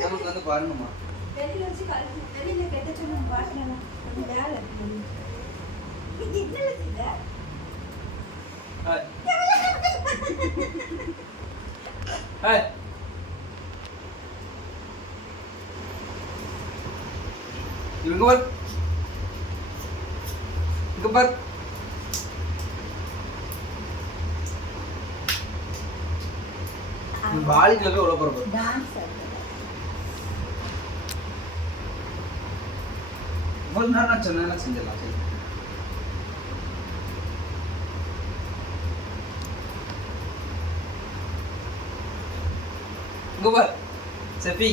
நமக்கு வந்து பாருங்கம்மா வெளியில வச்சு கழுத்து வெளியில கெட்ட சொன்ன பாட்டில மேல இருக்கு இங்க பாரு பாலிக்குள்ள போய் உள்ள போற டான்ஸ் இவ்வளவு நேரம் நான் சொன்னேன் செஞ்சிடலாம் சரி இங்க பாரு செப்பி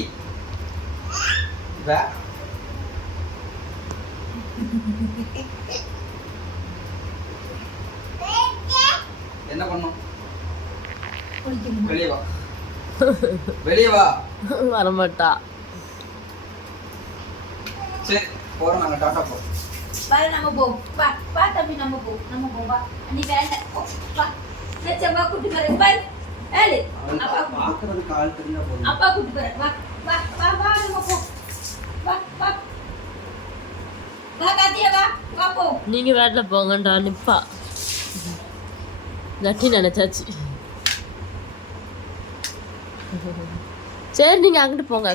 என்ன பண்ணும் வெளியே வா வெளியே வா வரமாட்டா சரி போறோம் நாங்க டாடா போ பாரு நம்ம போ வா வா தம்பி நம்ம போ வா நீ வேண்டாம் போ வா சச்சம்மா கூட்டி போறேன் பாரு ஏலே அப்பா பாக்குறது கால் தெரிஞ்சா போதும் அப்பா கூட்டி போறேன் வா வா வா வா நம்ம போ வா வா வா காத்தியா வா வா போ நீங்க வேட்ல போங்கடா நிப்பா நட்டி நினைச்சாச்சு சரி நீங்க அங்கிட்டு போங்க